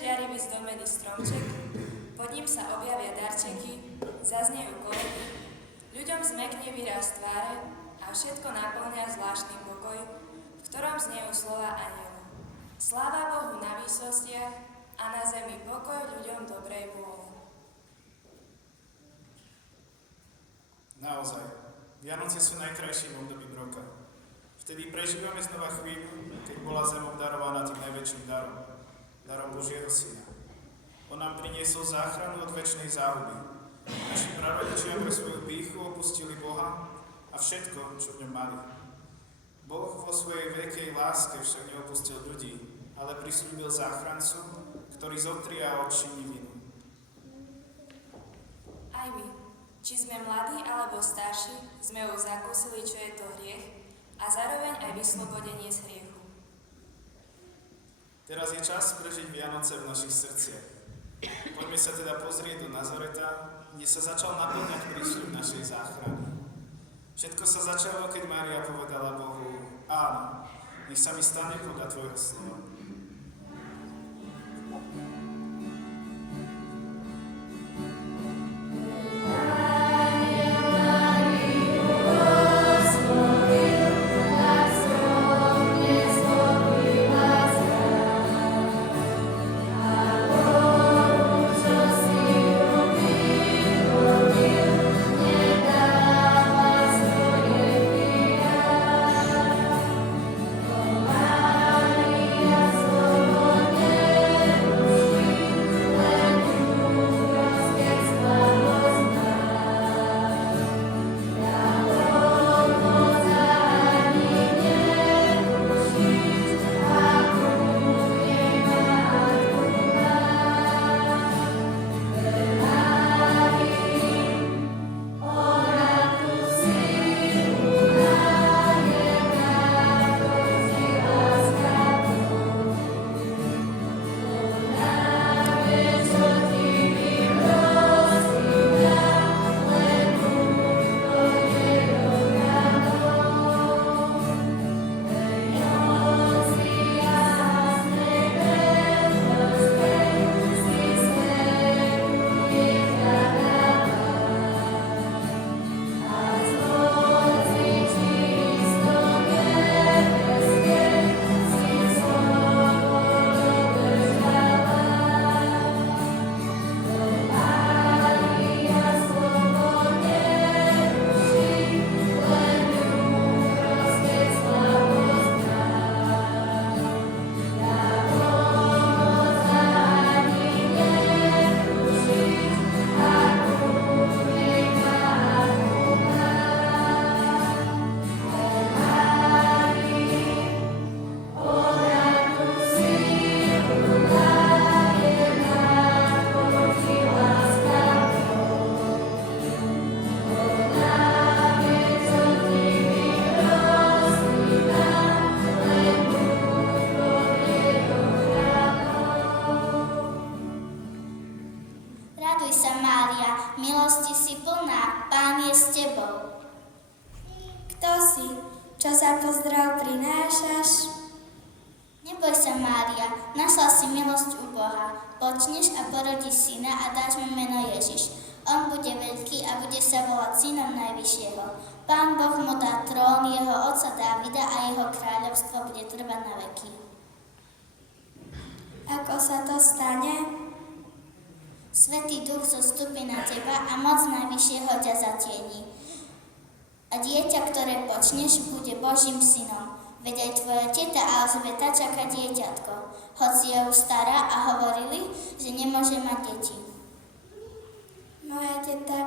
žiarivý zdomený stromček, pod ním sa objavia darčeky, zaznejú koledy, ľuďom zmekne výraz tváre a všetko naplňa zvláštny pokoj, v ktorom znejú slova anjelu. Sláva Bohu na výsostiach a na zemi pokoj ľuďom dobrej vôle. Naozaj, Vianoce sú najkrajším obdobím roka. Vtedy prežívame znova chvíľu, keď bola zem obdarovaná tým najväčším darom, darom Božieho Syna. On nám priniesol záchranu od večnej záhuby. Naši prarodičia pre svoju pýchu opustili Boha a všetko, čo v ňom mali. Boh vo svojej veľkej láske však neopustil ľudí, ale prisľúbil záchrancu, ktorý zotrie a odčiní vinu. Aj my, či sme mladí alebo starší, sme už zakúsili, čo je to hriech a zároveň aj vyslobodenie z hriechu. Teraz je čas prežiť Vianoce v našich srdciach. Poďme sa teda pozrieť do Nazareta, kde sa začal naplňať prísľub našej záchrany. Všetko sa začalo, keď Mária povedala Bohu: áno, nech sa mi stane podľa tvojho slova. Čo za pozdrav prinášaš? Neboj sa, Mária, našla si milosť u Boha. Počneš a porodíš syna a dáš mu meno Ježiš. On bude veľký a bude sa volať synom Najvyššieho. Pán Boh mu dá trón jeho otca Dávida a jeho kráľovstvo bude trvať na veky. Ako sa to stane? Svätý Duch zostupí na teba a moc Najvyššieho ťa zatieni. A dieťa, ktoré počneš, bude Božím synom. Veď aj tvoja teta Alžbeta čaká dieťatko, hoci je už stará a hovorili, že nemôže mať deti. Moja teta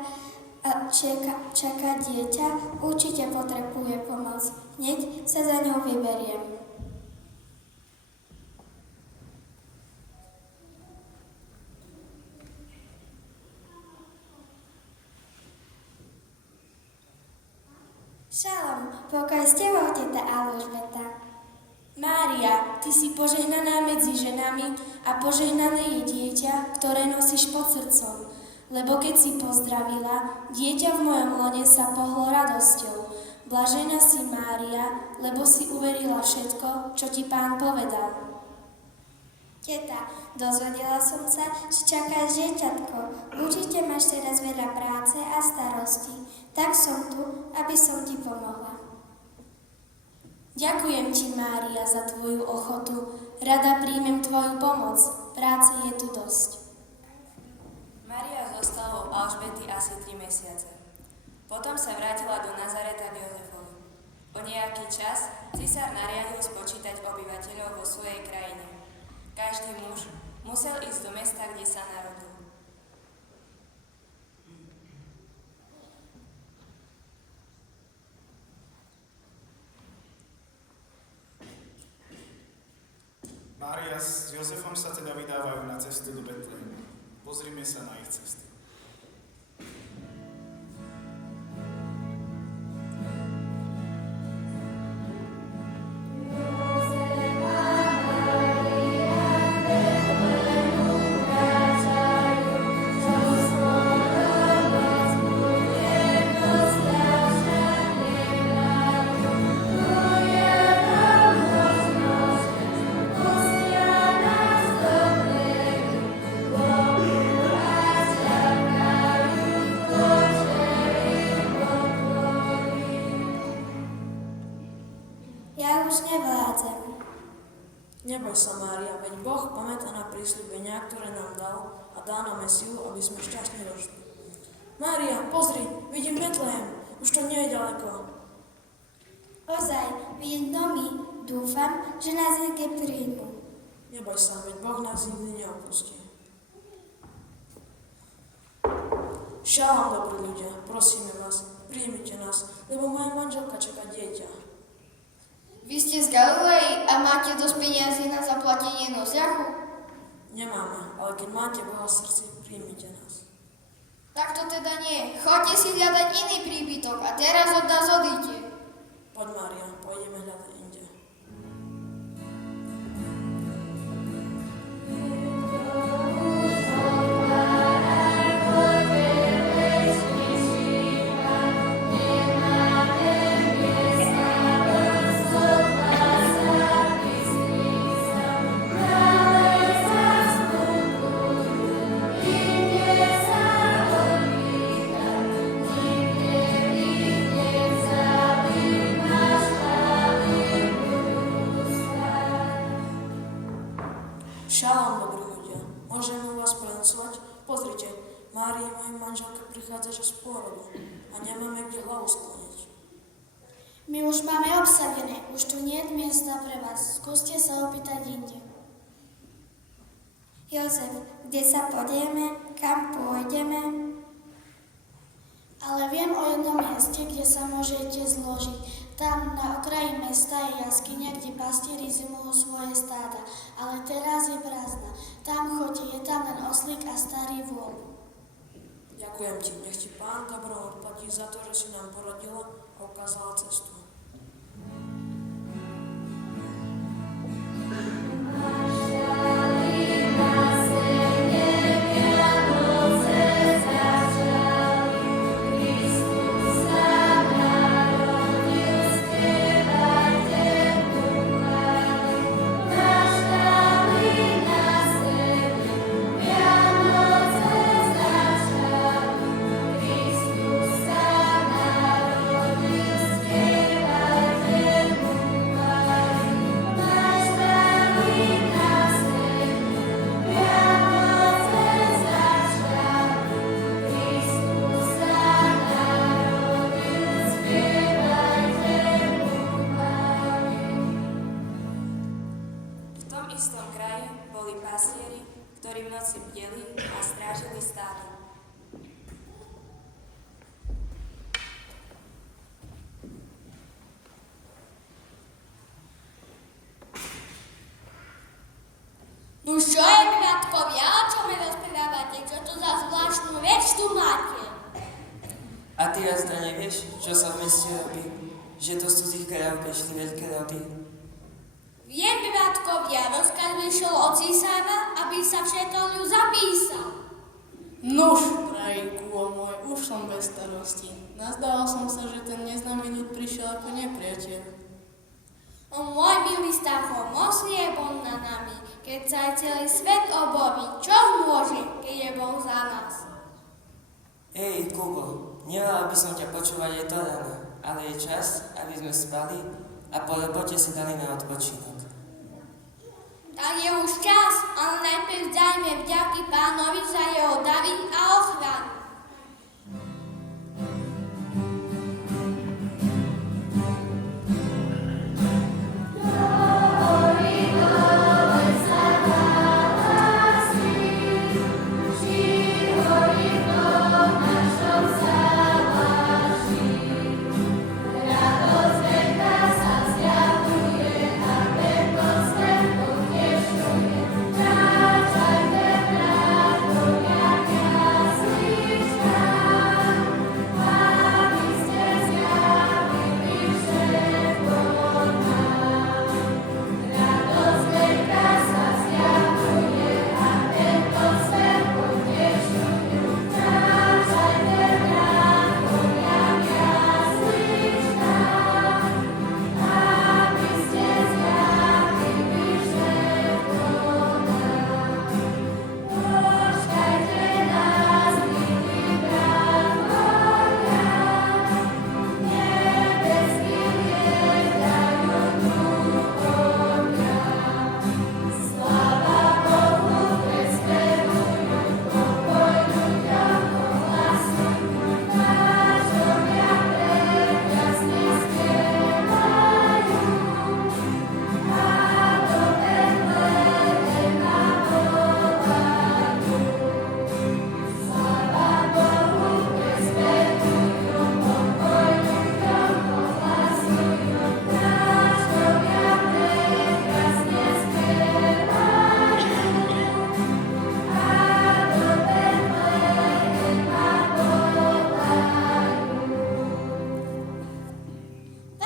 čaká dieťa, určite potrebuje pomoc. Hneď sa za ňou vyberiem. Šalom, pokoj s tebou, teta Alžbeta. Mária, ty si požehnaná medzi ženami a požehnané je dieťa, ktoré nosíš pod srdcom. Lebo keď si pozdravila, dieťa v mojom lone sa pohlo radosťou. Blažená si, Mária, lebo si uverila všetko, čo ti Pán povedal. Teta, dozvedela som sa, že čakáš dieťatko. Určite máš teraz veľa práce a starostí. Tak som tu, aby som ti pomohla. Ďakujem ti, Mária, za tvoju ochotu. Rada príjmem tvoju pomoc. Práce je tu dosť. Mária zostala u Alžbety asi 3 mesiace. Potom sa vrátila do Nazareta k Jozefovi. Po nejaký čas cisár nariadil spočítať obyvateľov vo svojej krajine. Každý muž musel ísť do mesta, kde sa narodil. Mária s Jozefom sa teda vydávajú na cestu do Betlehemu. Pozrime sa na ich cestu. Ja už nevládzem. Neboj sa, Mária, veď Boh pamätá na prísľubenia, ktoré nám dal a dá nám silu, aby sme šťastne došli. Mária, pozri, vidím Betlehem, už to nie je ďaleko. Ozaj, vidím domy. Dúfam, že nás niekde príjmu. Neboj sa, veď Boh nás nikdy neopustí. Šalom, dobrí ľudia, prosíme vás, príjmite nás, lebo moja manželka čaká dieťa. Vy ste z Galilei a máte dosť peniazy na zaplatenie nosiachu? Nemáme, ale keď máte Boha v srdci, príjmite nás. Tak to teda nie. Choďte si hľadať iný príbytok a teraz od nás odíďte. Poď, Mária, pôjdeme hľadať inde. Šalom, dobrí ľudia. Môžeme vás prenocovať? Pozrite, Mária, moja manželka, prichádza že z pôrodu a nemáme kde hlavu skloniť. My už máme obsadené. Už tu nie je miesta pre vás. Skúste sa opýtať inde. Jozef, kde sa podieme? Kam pôjdeme? Ale viem o jednom mieste, kde sa môžete zložiť. Tam na okraji mesta je jaskyňa, kde pastieri zimujú svoje stáda, ale teraz je prázdna. Tam chodí, je tam len oslík a starý vôl. Ďakujem ti, nech ti Pán dobro odplatí za to, že si nám poradila a ukázala cestu. V istom kraji boli pastieri, ktorí v noci bdeli a strážili stádo. No čo je, bratkovia, o čo mi rozprávate? Čo to za zvláštnu vec tu máte? A ty jazda nevieš, čo sa v meste robí? Že to z cudzích krajov prišli veľké roby? Viem, bratkovia, rozkaz vyšiel od císára, aby sa v šetoliu zapísal. Nuž, drahý kúo môj, už som bez starosti. Nazdával som sa, že ten neznámy ľud prišiel ako nepriateľ. O môj milý Stacho, mocný je Boh nad nami, keď sa aj celý svet oboví. Čo môže, keď je Boh za nás? Ej, Kubo, nemala by som ťa počúvať aj to ráno, ale je čas, aby sme spali a po robote si dali na odpočinok. Tak je už čas, ale najprv dajme vďaky Pánovi za jeho davy a ochranu.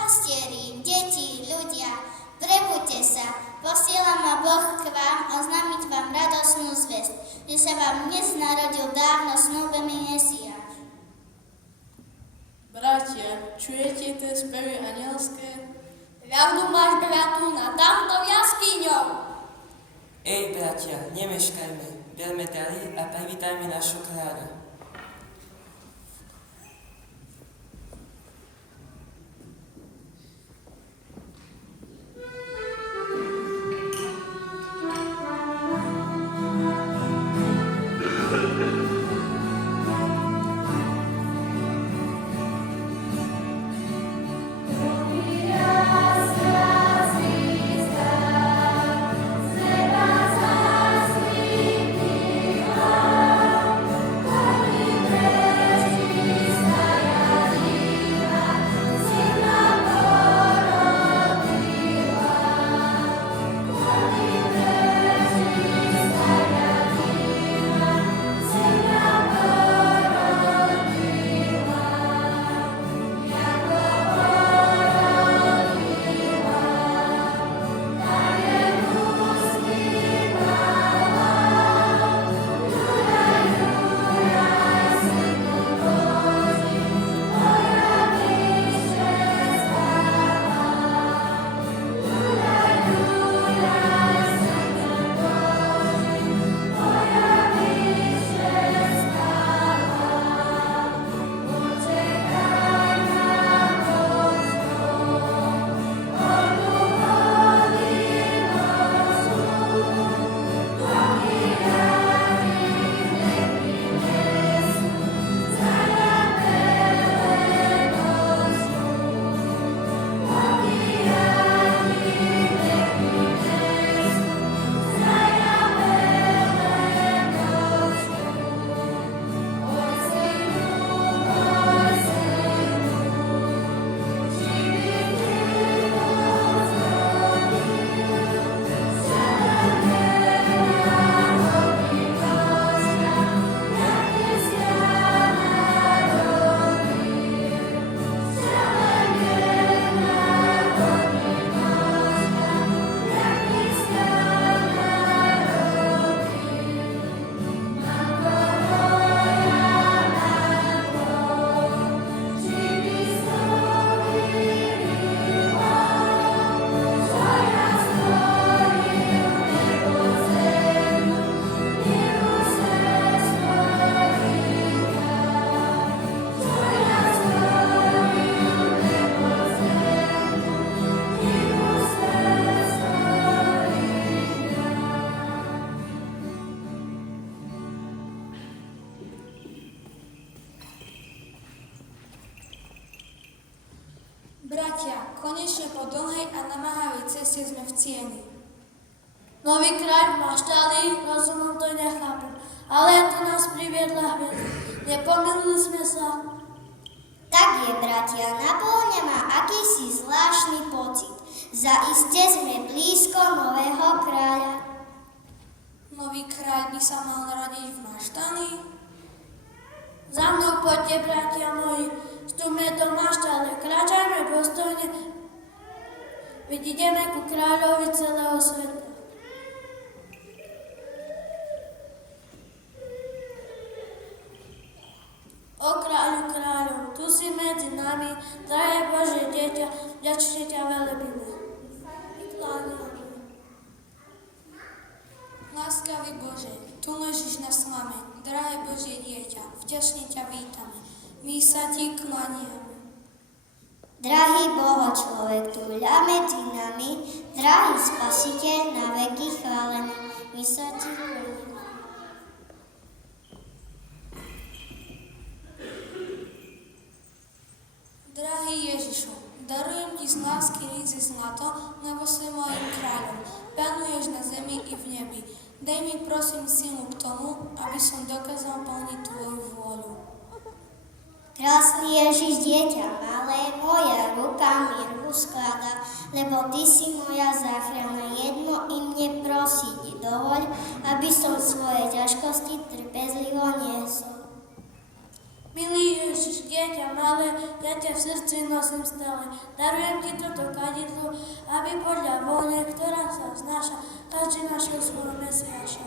Pastieri, deti, ľudia, prebuďte sa. Posielam ma Boh k vám oznámiť vám radosnú zvesť, že sa vám dnes narodil dávno snúbený Mesiáš. Bratia, čujete tie spevy anielské? Pravdu máš, bratu, na tamto jaskyňou. Ej, bratia, nemeškajme, berme dary a privítajme našu kráľa. Thank Bratia, konečne po dlhej a namáhavej ceste sme v cieni. Nový kráľ má štály, rozumom to nechápem, ale tu nás priviedla hviezda. Nepomýlili sme sa. Tak je, bratia, naplňa ma akýsi zvláštny pocit. Zaiste sme blízko nového kráľa. Nový kráľ by sa mal narodiť v maštali? Za mnou poďte, bratia moji, vstúpme do maštále, kráčajme dostojne, veď ideme ku kráľovi celého sveta. O kráľu kráľov, tu si medzi nami, drahé Božie dieťa, vďačne ťa velebíme. Kláňame. Láskavý Bože, tu ležíš na slame, drahé Božie dieťa, vďačne ťa vítame. My sa ti klaniame. Drahý Boho človek, tu ľa medzi nami, drahý Spasiteľ, na veky chválený, my sa ti klaniame. Drahý Ježišu, darujem ti z lásky rízy zlato, lebo si mojím kráľom. Panuješ na zemi i v nebi. Daj mi prosím silu k tomu, aby som dokázal plniť tvoju vôľu. Krásny Ježiš, dieťa malé, moja ruka mierku skladá, lebo ty si moja záchrana, jedno i mne prosiť dovoľ, aby som svoje ťažkosti trpezlivo niesol. Milý Ježiš, dieťa malé, ja ťa v srdci nosím stále. Darujem ti toto kadidlo, aby podľa vône, ktorá sa znáša, každý našiel svojho Mesiáša.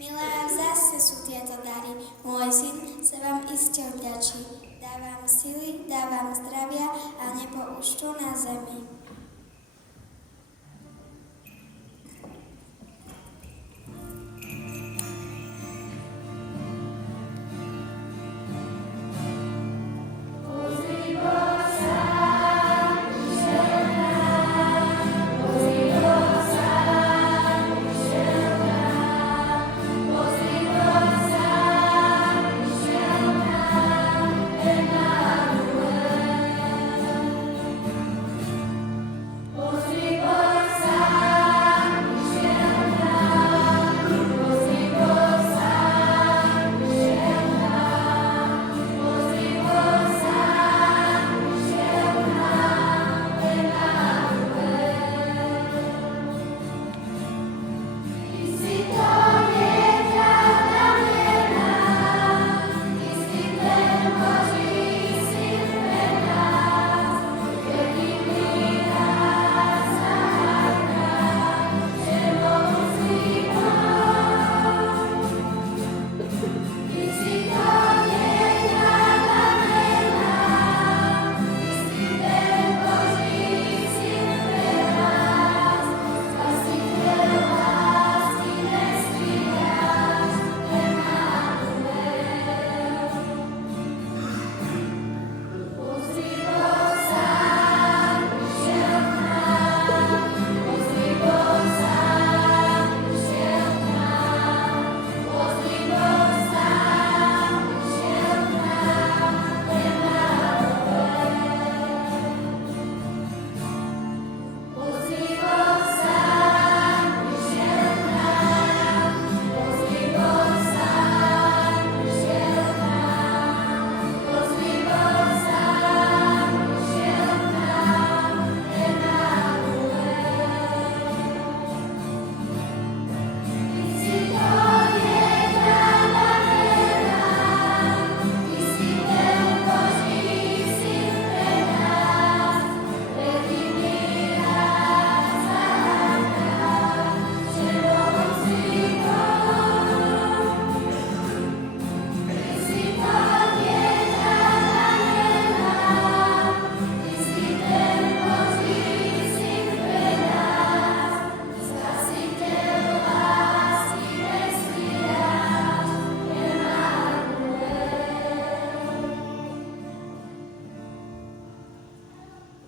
Milé, zase sú tieto dary. Môj syn sa vám iste vďačí. Dávam sily, dávam zdravia a nebo už tu na zemi.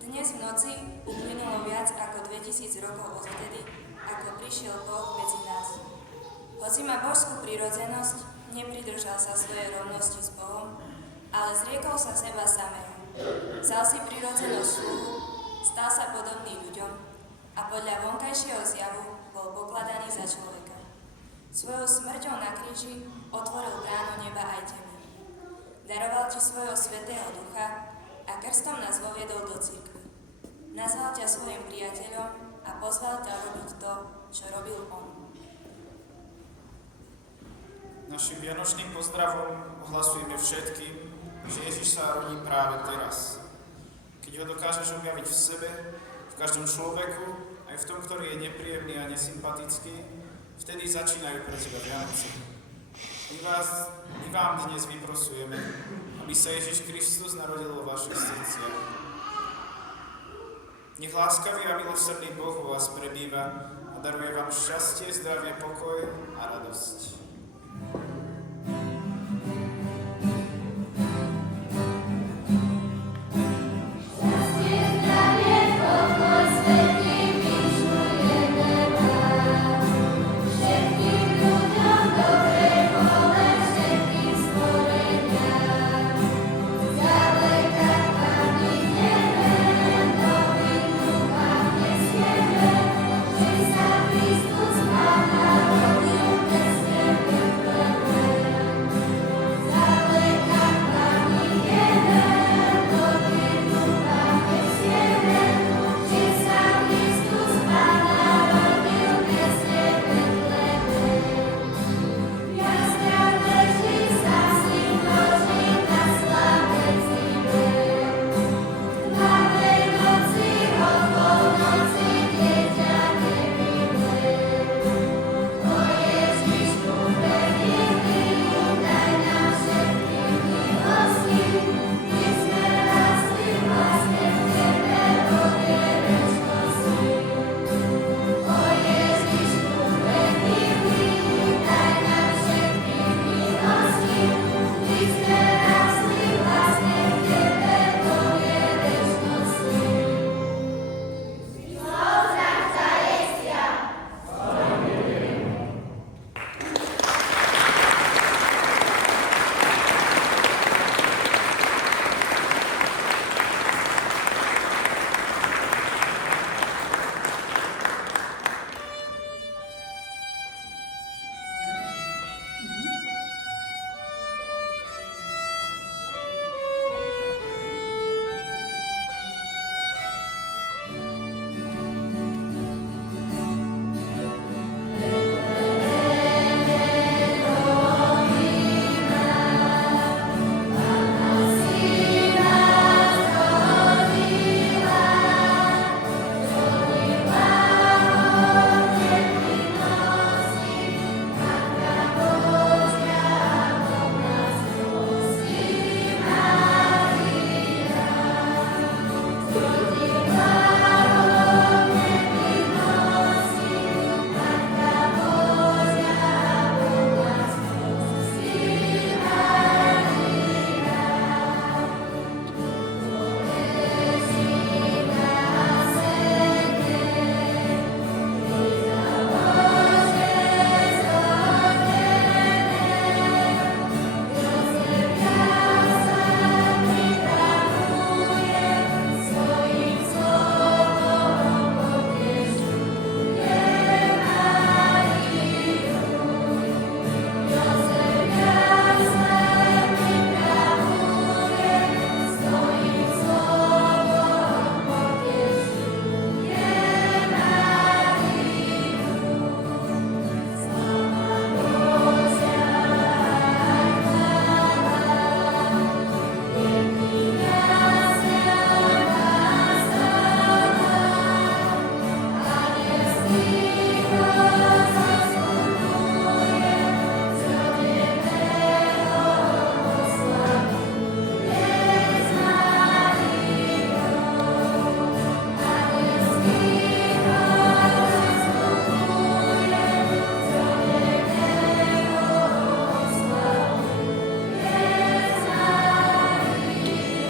Dnes v noci uplynulo viac ako 2000 rokov odvtedy, ako prišiel Boh medzi nás. Hoci má božskú prirodzenosť, nepridržal sa svojej rovnosti s Bohom, ale zriekol sa seba samého. Vzal si prirodzenosť sluhu, stal sa podobný ľuďom a podľa vonkajšieho zjavu bol pokladaný za človeka. Svojou smrťou na kríži otvoril bránu neba aj tebe. Daroval ti svojho svätého ducha a krstom nás voviedol do cirkvi. Nazval ťa svojim priateľom a pozval ťa robiť to, čo robil on. Našim vianočným pozdravom ohlasujeme všetkým, že Ježiš sa rodí práve teraz. Keď ho dokážeš objaviť v sebe, v každom človeku, aj v tom, ktorý je nepríjemný a nesympatický, vtedy začínajú pre teba Vianoce. My vám dnes vyprosujeme, aby sa Ježiš Kristus narodil vo vašich srdciach. Nech láskavý a milosrdný Boh vo vás prebýva a daruje vám šťastie, zdravie, pokoj a radosť.